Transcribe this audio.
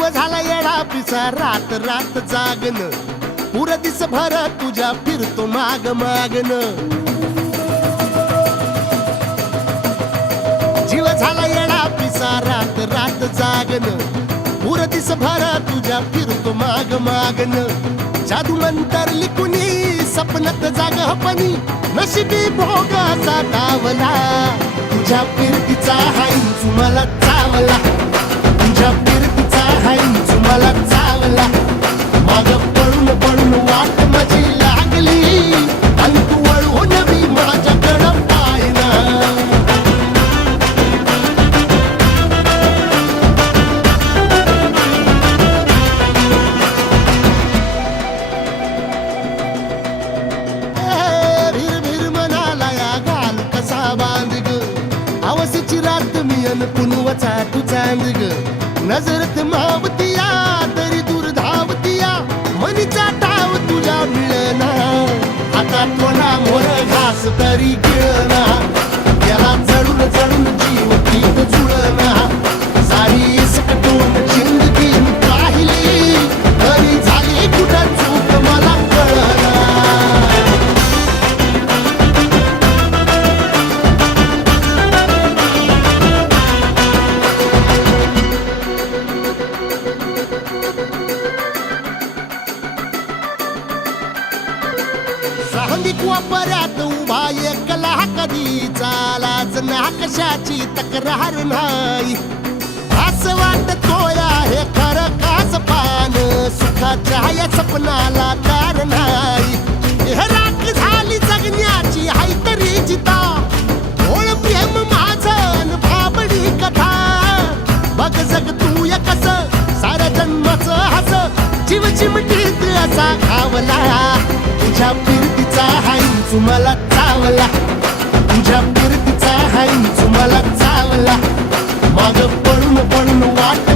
जीव झाला येडा पिसा रात रात जागन पुर दिस भर तुझ्या फिरतो माग मागन जीव झाला येडा पिसा रात रात जागन पुर दिस भर तुझ्या फिरतो माग मागन जादू मंतर लिकुनी सपनात जाग हपनी नशिबी भोगाचा डावला तुझ्या फिरतीचा हाईंच मला चावला तुझ्या फिरतीचा हाईंच मला चावला माग पळून पळून वाट माझी लागली आणि तू वळून मी माझ्याकडं पाहिना पुनवचा तू चांद ग नजरत मावतिया तरी दूर धावतिया मनीचा टाव तुझ्या मिळना हातात थोडा मोर घास तरी गिळना त्याला चढून चढून जीव पीत जुळना सारी सकटून जिंदगी पाहिली तरी झाली कुठं चूक मला कळना सांगिक वापऱ्यात उभा एकला कधी चालाच ना कशाची तक्रार नाही असं वाटतोय हे खरं काच पान सुखाच्या या सपनाला कार नाही हे राख झाली जगण्याची हाय तरी जिता ओळ प्रेम माझं भाबडी कथा बघ जग तू या कस साऱ्या जन्माचं हस जीव चिमटीत असा खावला तुझ्या फिरतीचा हाईंच मला चावला तुझ्या फिरतीचा हाईंच मला चावला माग पळून पळून वाट